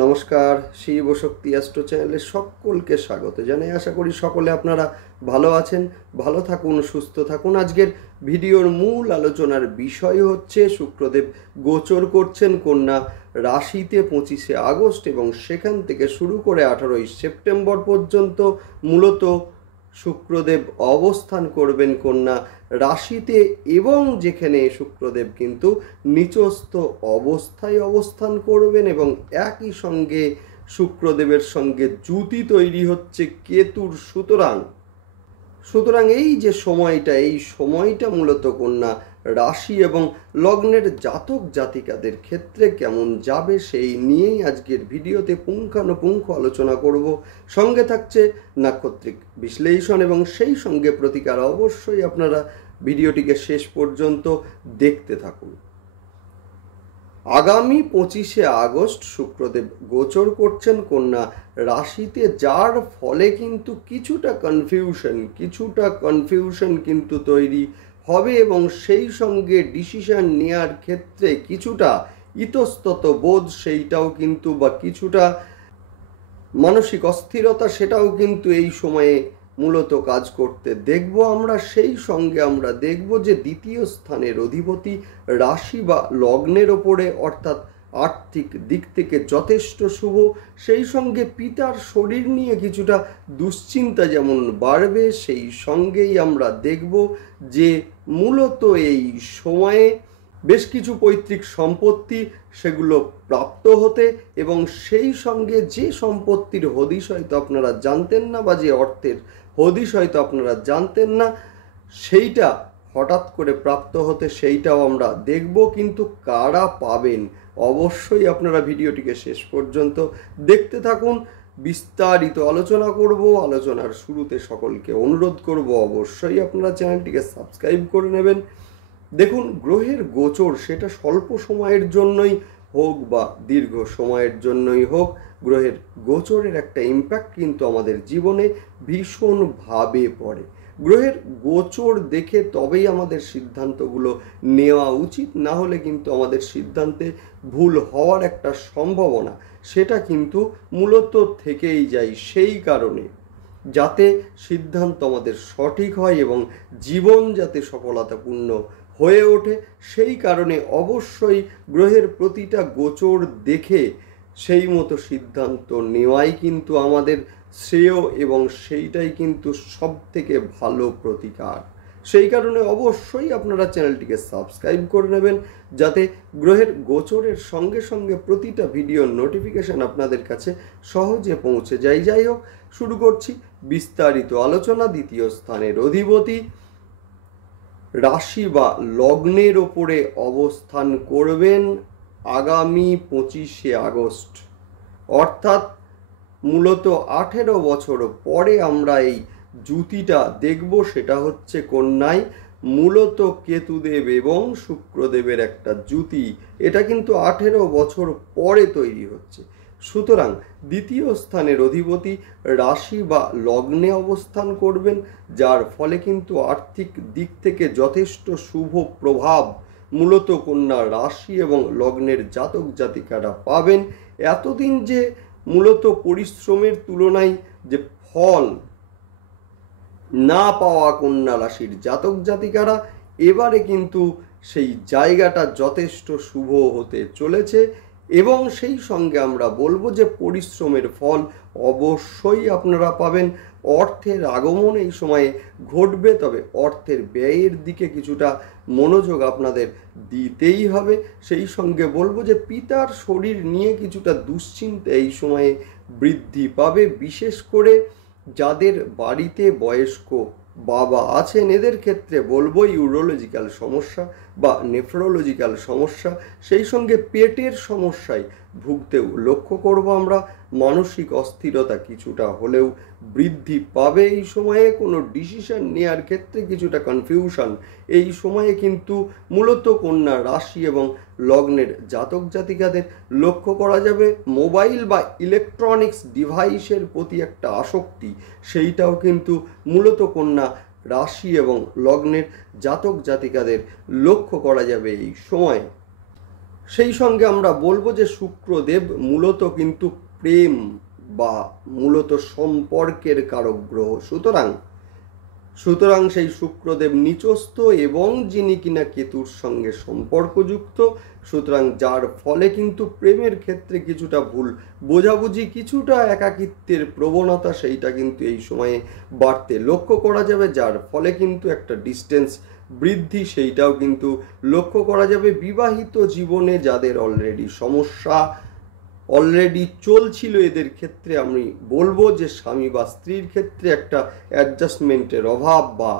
নমস্কার, শিব শক্তি অ্যাস্ট্রো চ্যানেলে সকলকে স্বাগত জানাই। আশা করি সকলে আপনারা ভালো আছেন, ভালো থাকুন, সুস্থ থাকুন। আজকের ভিডিওর মূল আলোচনার বিষয় হচ্ছে শুক্রদেব গোচর করছেন কন্যা রাশিতে 25শে আগস্ট এবং সেখান থেকে শুরু করে 18ই সেপ্টেম্বর পর্যন্ত। মূলত শুক্রদেব অবস্থান করবেন কন্যা রাশিতে এবং যেখানে শুক্রদেব কিন্তু নিচস্থ অবস্থায় অবস্থান করবেন এবং একই সঙ্গে শুক্রদেবের সঙ্গে জুতি তৈরি হচ্ছে কেতুর। সুতরাং এই যে সময়টা মূলত কন্যা রাশি এবং লগ্নের জাতক জাতিকাদের ক্ষেত্রে কেমন যাবে সেই নিয়েই আজকের ভিডিওতে পুঙ্খানুপুঙ্খ আলোচনা করব। সঙ্গে থাকছে নাক্ষত্রিক বিশ্লেষণ এবং সেই সঙ্গে প্রতিকার। অবশ্যই আপনারা ভিডিওটিকে শেষ পর্যন্ত দেখতে থাকুন। আগামী 25শে আগস্ট শুক্রদেব গোচর করছেন কন্যা রাশিতে, যার ফলে কিন্তু কিছুটা কনফিউশন কিন্তু তৈরি হবে এবং সেই সঙ্গে ডিসিশন নেওয়ার ক্ষেত্রে কিছুটা ইতস্তত বোধ সেইটাও কিন্তু বা কিছুটা মানসিক অস্থিরতা সেটাও কিন্তু এই সময়ে মূলত কাজ করতে দেখব আমরা। সেই সঙ্গে আমরা দেখব যে দ্বিতীয় স্থানের অধিপতি রাশি বা লগ্নের ওপরে, অর্থাৎ আর্থিক দিক থেকে যথেষ্ট শুভ। সেই সঙ্গে পিতার শরীর নিয়ে কিছুটা দুশ্চিন্তা যেমন বাড়বে, সেই সঙ্গেই আমরা দেখব যে মূলত এই সময়ে বেশ কিছু পৈতৃক সম্পত্তি সেগুলো প্রাপ্ত হতে এবং সেই সঙ্গে যে সম্পত্তির হদিশ হয়তো আপনারা জানতেন না বা যে অর্থের হদিশ হয়তো আপনারা জানতেন না, সেইটা হঠাৎ করে প্রাপ্ত হতে, সেইটাও আমরা দেখব। কিন্তু কারা পাবেন অবশ্যই আপনারা ভিডিওটিকে শেষ পর্যন্ত দেখতে থাকুন। বিস্তারিত আলোচনা করব। আলোচনার শুরুতে সকলকে অনুরোধ করব অবশ্যই আপনারা চ্যানেলটিকে সাবস্ক্রাইব করে নেবেন। দেখুন, গ্রহের গোচর সেটা স্বল্প সময়ের জন্যই হোক বা দীর্ঘ সময়ের জন্যই হোক, গ্রহের গোচরের একটা ইম্প্যাক্ট কিন্তু আমাদের জীবনে ভীষণভাবে পড়ে। গ্রহের গোচর দেখে তবেই আমাদের সিদ্ধান্তগুলো নেওয়া উচিত, না হলে কিন্তু আমাদের সিদ্ধান্তে ভুল হওয়ার একটা সম্ভাবনা সেটা কিন্তু মূলত থেকেই যায়। সেই কারণে যাতে সিদ্ধান্ত আমাদের সঠিক হয় এবং জীবন যাতে সফলতাপূর্ণ হয়ে ওঠে, সেই কারণে অবশ্যই গ্রহের প্রতিটা গোচর দেখে সেই মতো সিদ্ধান্ত নেওয়াই কিন্তু আমাদের শ্রেয় এবং সেইটাই কিন্তু সব থেকে ভালো প্রতিকার। সেই কারণে অবশ্যই আপনারা চ্যানেলটিকে সাবস্ক্রাইব করে নেবেন, যাতে গ্রহের গোচরের সঙ্গে সঙ্গে প্রতিটা ভিডিওর নোটিফিকেশন আপনাদের কাছে সহজে পৌঁছে যায়। যাই হোক, শুরু করছি বিস্তারিত আলোচনা। দ্বিতীয় স্থানের অধিপতি রাশি বা লগ্নের ওপরে অবস্থান করবেন আগামী 25শে আগস্ট, অর্থাৎ মূলত 18 বছর পরে আমরা এই জুতিটা দেখব। সেটা হচ্ছে কন্যায় মূলত কেতুদেব এবং শুক্রদেবের একটা জুতি। এটা কিন্তু 18 বছর পরে তৈরি হচ্ছে। সুতরাং দ্বিতীয় স্থানের অধিপতি রাশি বা লগ্নে অবস্থান করবেন, যার ফলে কিন্তু আর্থিক দিক থেকে যথেষ্ট শুভ প্রভাব মূলত কন্যা রাশি এবং লগ্নের জাতক জাতিকারা পাবেন। এতদিন যে মূলত পরিশ্রমের তুলনায় যে ফল না পাওয়া কন্যা রাশির জাতক জাতিকারা, এবারে কিন্তু সেই জায়গাটা যথেষ্ট শুভ হতে চলেছে এবং সেই সঙ্গে আমরা বলবো যে পরিশ্রমের ফল অবশ্যই আপনারা পাবেন। অর্থের আগমন এই সময়ে ঘটবে, তবে অর্থের ব্যয়ের দিকে কিছুটা মনোযোগ আপনাদের দিতেই হবে। সেই সঙ্গে বলবো যে পিতার শরীর নিয়ে কিছুটা দুশ্চিন্তা এই সময়ে বৃদ্ধি পাবে, বিশেষ করে যাদের বাড়িতে বয়স্ক বাবা আছেন এদের ক্ষেত্রে বলবো ইউরোলজিক্যাল সমস্যা বা নেফ্রোলজিক্যাল সমস্যা, সেই সঙ্গে পেটের সমস্যায় ভুগতেও লক্ষ্য করব আমরা। মানসিক অস্থিরতা কিছুটা হলেও বৃদ্ধি পাবে এই সময়ে। কোনো ডিসিশন নেওয়ার ক্ষেত্রে কিছুটা কনফিউশন এই সময়ে কিন্তু মূলত কন্যা রাশি এবং লগ্নের জাতক জাতিকাদের লক্ষ্য করা যাবে। মোবাইল বা ইলেকট্রনিক্স ডিভাইসের প্রতি একটা আসক্তি, সেইটাও কিন্তু মূলত কন্যা রাশি এবং লগ্নের জাতক জাতিকাদের লক্ষ্য করা যাবে এই সময়ে। সেই সঙ্গে আমরা বলবো যে শুক্রদেব মূলত কিন্তু প্রেম বা মূলত সম্পর্কের কারক গ্রহ। সুতরাং সেই শুক্রদেব নিচস্থ এবং যিনি কিনা কেতুর সঙ্গে সম্পর্কযুক্ত, সুতরাং যার ফলে কিন্তু প্রেমের ক্ষেত্রে কিছুটা ভুল বোঝাবুঝি, কিছুটা একাকিত্বের প্রবণতা সেইটা কিন্তু এই সময়ে বাড়তে লক্ষ্য করা যাবে, যার ফলে কিন্তু একটা ডিস্টেন্স বৃদ্ধি সেইটাও কিন্তু লক্ষ্য করা যাবে। বিবাহিত জীবনে যাদের অলরেডি চলছিল, এদের ক্ষেত্রে আমি বলবো যে স্বামী বা স্ত্রীর ক্ষেত্রে একটা অ্যাডজাস্টমেন্টের অভাব বা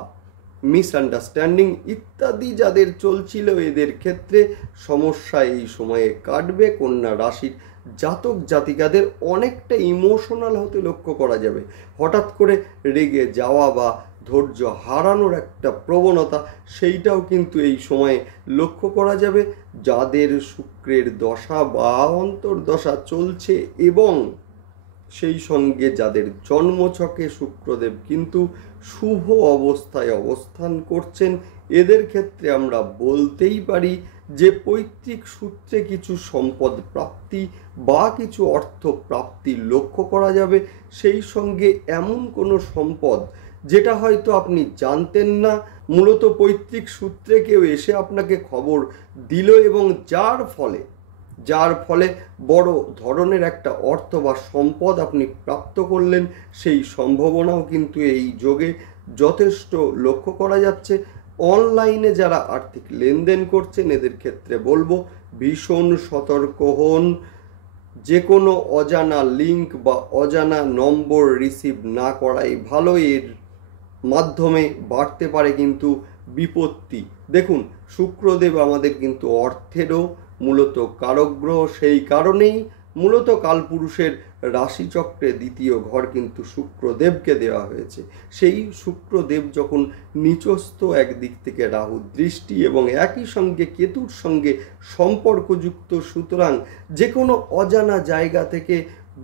মিসআন্ডারস্ট্যান্ডিং ইত্যাদি যাদের চলছিল, এদের ক্ষেত্রে সমস্যা এই সময়ে কাটবে। কন্যা রাশির জাতক জাতিকাদের অনেকটা ইমোশনাল হতে লক্ষ্য করা যাবে, হঠাৎ করে রেগে যাওয়া বা ধৈর্য হারানোর একটা প্রবণতা সেইটাও কিন্তু এই সময়ে লক্ষ্য করা যাবে। যাদের শুক্রের দশা বা অন্তর্দশা চলছে এবং সেই সঙ্গে যাদের জন্মছকে শুক্রদেব কিন্তু শুভ অবস্থায় অবস্থান করছেন, এদের ক্ষেত্রে আমরা বলতেই পারি যে পৈতৃক সূত্রে কিছু সম্পদ প্রাপ্তি বা কিছু অর্থ প্রাপ্তি লক্ষ্য করা যাবে। সেই সঙ্গে এমন কোনো সম্পদ যেটা হয়তো আপনি জানতেন না, মূলত পৈতৃক সূত্রে কেউ এসে আপনাকে খবর দিল এবং যার ফলে বড় ধরনের একটা অর্থ বা সম্পদ আপনি প্রাপ্ত করলেন, সেই সম্ভাবনাও কিন্তু এই যোগে যথেষ্ট লক্ষ্য করা যাচ্ছে। অনলাইনে যারা আর্থিক লেনদেন করছেন, এদের ক্ষেত্রে বলবো ভীষণ সতর্ক হন। যে কোনো অজানা লিঙ্ক বা অজানা নম্বর রিসিভ না করাই ভালো, এর মাধ্যমে বাড়তে পারে কিন্তু বিপত্তি। দেখুন, শুক্রদেব আমাদের কিন্তু অর্থেরও মূলত কারক গ্রহ, সেই কারণেই মূলত কালপুরুষের রাশিচক্রে দ্বিতীয় ঘর কিন্তু শুক্রদেবকে দেওয়া হয়েছে। সেই শুক্রদেব যখন নিচস্থ, একদিক থেকে রাহু দৃষ্টি এবং একই সঙ্গে কেতুর সঙ্গে সম্পর্কযুক্ত, সুতরাং যে কোনো অজানা জায়গা থেকে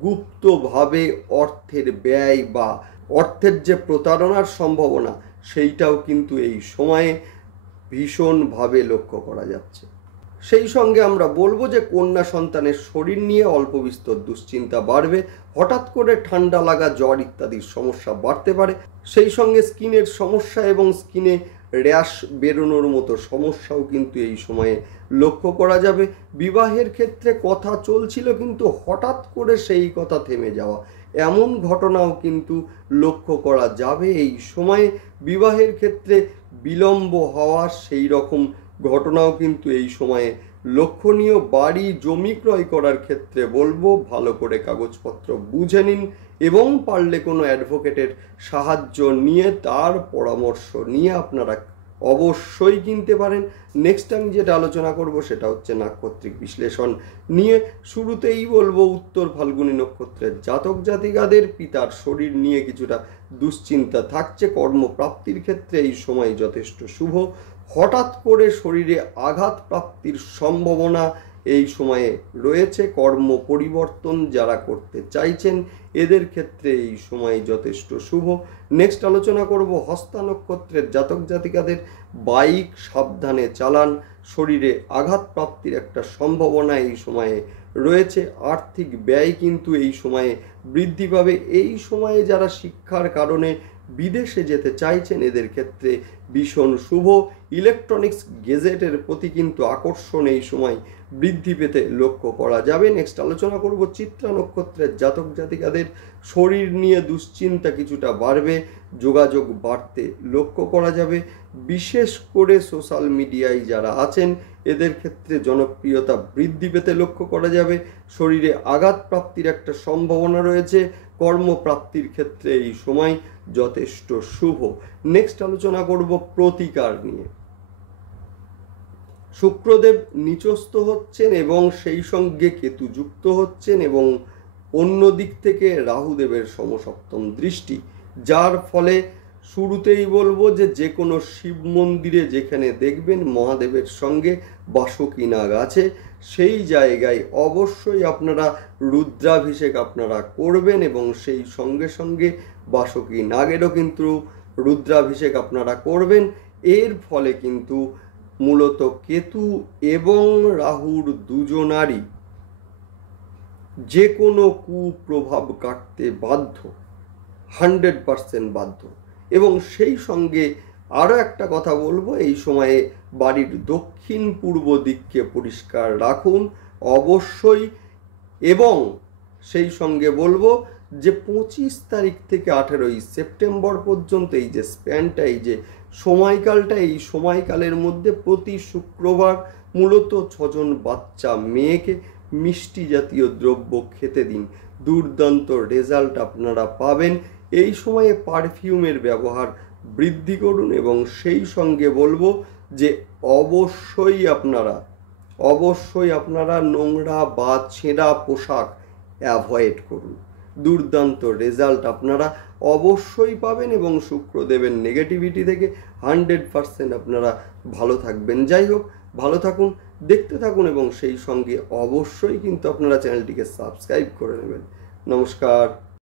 গুপ্তভাবে অর্থের ব্যয় বা অর্থের যে প্রতারণার সম্ভাবনা সেইটাও কিন্তু এই সময়ে ভীষণভাবে লক্ষ্য করা যাচ্ছে। সেই সঙ্গে আমরা বলবো যে কন্যা সন্তানের শরীর নিয়ে অল্প বিস্তর দুশ্চিন্তা বাড়বে, হঠাৎ করে ঠান্ডা লাগা, জ্বর ইত্যাদির সমস্যা বাড়তে পারে। সেই সঙ্গে স্কিনের সমস্যা এবং স্কিনে র্যাশ বেরোনোর মতো সমস্যাও কিন্তু এই সময়ে লক্ষ্য করা যাবে। বিবাহের ক্ষেত্রে কথা চলছিল কিন্তু হঠাৎ করে সেই কথা থেমে যাওয়া, এমন ঘটনাও কিন্তু লক্ষ্য করা যাবে এই সময়ে। বিবাহের ক্ষেত্রে বিলম্ব হওয়া সেই রকম ঘটনাও কিন্তু এই সময়ে লক্ষণীয়। বাড়ি জমি ক্রয় করার ক্ষেত্রে বলবো ভালো করে কাগজপত্র বুঝে নিন এবং পারলে কোনো অ্যাডভোকেটের সাহায্য নিয়ে তার পরামর্শ নিয়ে আপনারা অবশ্যই কিনতে পারেন। নেক্সট আমি যেটা আলোচনা করব সেটা হচ্ছে নাক্ষত্রিক বিশ্লেষণ নিয়ে। শুরুতেই বলবো উত্তর ফাল্গুনী নক্ষত্রের জাতক জাতিকাদের পিতার শরীর নিয়ে কিছুটা দুশ্চিন্তা থাকছে। কর্মপ্রাপ্তির ক্ষেত্রে এই সময় যথেষ্ট শুভ। হঠাৎ করে শরীরে আঘাত প্রাপ্তির সম্ভাবনা এই সময়ে রয়েছে। কর্ম পরিবর্তন যারা করতে চাইছেন, এদের ক্ষেত্রে এই সময় যথেষ্ট শুভ। নেক্সট আলোচনা করব হস্তা নক্ষত্রের জাতক জাতিকাদের। বাইক সাবধানে চালান, শরীরে আঘাত প্রাপ্তির একটা সম্ভাবনা এই সময়ে রয়েছে। আর্থিক ব্যয় কিন্তু এই সময়ে বৃদ্ধি পাবে। এই সময়ে যারা শিক্ষার কারণে বিদেশে যেতে চাইছেন, এদের ক্ষেত্রে ভীষণ শুভ। ইলেকট্রনিক্স গেজেটের প্রতি কিন্তু আকর্ষণ এই সময় বৃদ্ধি পেতে লক্ষ্য করা যাবে। নেক্সট আলোচনা করব চিত্রা নক্ষত্রের জাতক জাতিকাদের। শরীর নিয়ে দুশ্চিন্তা কিছুটা বাড়বে, যোগাযোগ বাড়তে লক্ষ্য করা যাবে। বিশেষ করে সোশ্যাল মিডিয়ায় যারা আছেন, এদের ক্ষেত্রে জনপ্রিয়তা বৃদ্ধি পেতে লক্ষ্য করা যাবে। শরীরে আঘাত প্রাপ্তির একটা সম্ভাবনা রয়েছে। কর্মপ্রাপ্তির ক্ষেত্রে এই সময় যথেষ্ট শুভ। নেক্সট আলোচনা করব প্রতিকার নিয়ে। শুক্রদেব নিচস্থ হচ্ছেন এবং সেই সঙ্গে কেতু যুক্ত হচ্ছেন এবং অন্য দিক থেকে রাহুদেবের সমসপ্তম দৃষ্টি, যার ফলে শুরুতেই বলবো যে কোনো শিব মন্দিরে যেখানে দেখবেন মহাদেবের সঙ্গে বাসুকী নাগ আছে, সেই জায়গায় অবশ্যই আপনারা রুদ্রাভিষেক আপনারা করবেন এবং সেই সঙ্গে সঙ্গে বাসুকী নাগেরও কিন্তু রুদ্রাভিষেক আপনারা করবেন। এর ফলে কিন্তু মূলত কেতু এবং রাহুর দুজনারই যে কোনো কুপ্রভাব কাটতে বাধ্য, 100% বাধ্য। এবং সেই সঙ্গে আরও একটা কথা বলবো, এই সময়ে বাড়ির দক্ষিণ পূর্ব দিককে পরিষ্কার রাখুন অবশ্যই। এবং সেই সঙ্গে বলবো যে 25 তারিখ থেকে 18ই সেপ্টেম্বর পর্যন্ত এই যে স্প্যানটা, এই যে সময়কালটা, এই সময়কালের মধ্যে প্রতি শুক্রবার মূলত 6জন বাচ্চা মেয়েকে মিষ্টি জাতীয় দ্রব্য খেতে দিন, দুর্দান্ত রেজাল্ট আপনারা পাবেন। এই সময়ে পারফিউমের ব্যবহার বৃদ্ধি করুন এবং সেই সঙ্গে বলবো যে অবশ্যই আপনারা নোংরা বা ছেঁড়া পোশাক অ্যাভয়েড করুন। দুর্দান্ত রেজাল্ট আপনারা অবশ্যই পাবেন এবং শুক্রদেবের নেগেটিভিটি থেকে 100% আপনারা ভালো থাকবেন। যাই হোক, ভালো থাকুন, দেখতে থাকুন এবং সেই সঙ্গে অবশ্যই কিন্তু আপনারা চ্যানেলটিকে সাবস্ক্রাইব করে নেবেন। নমস্কার।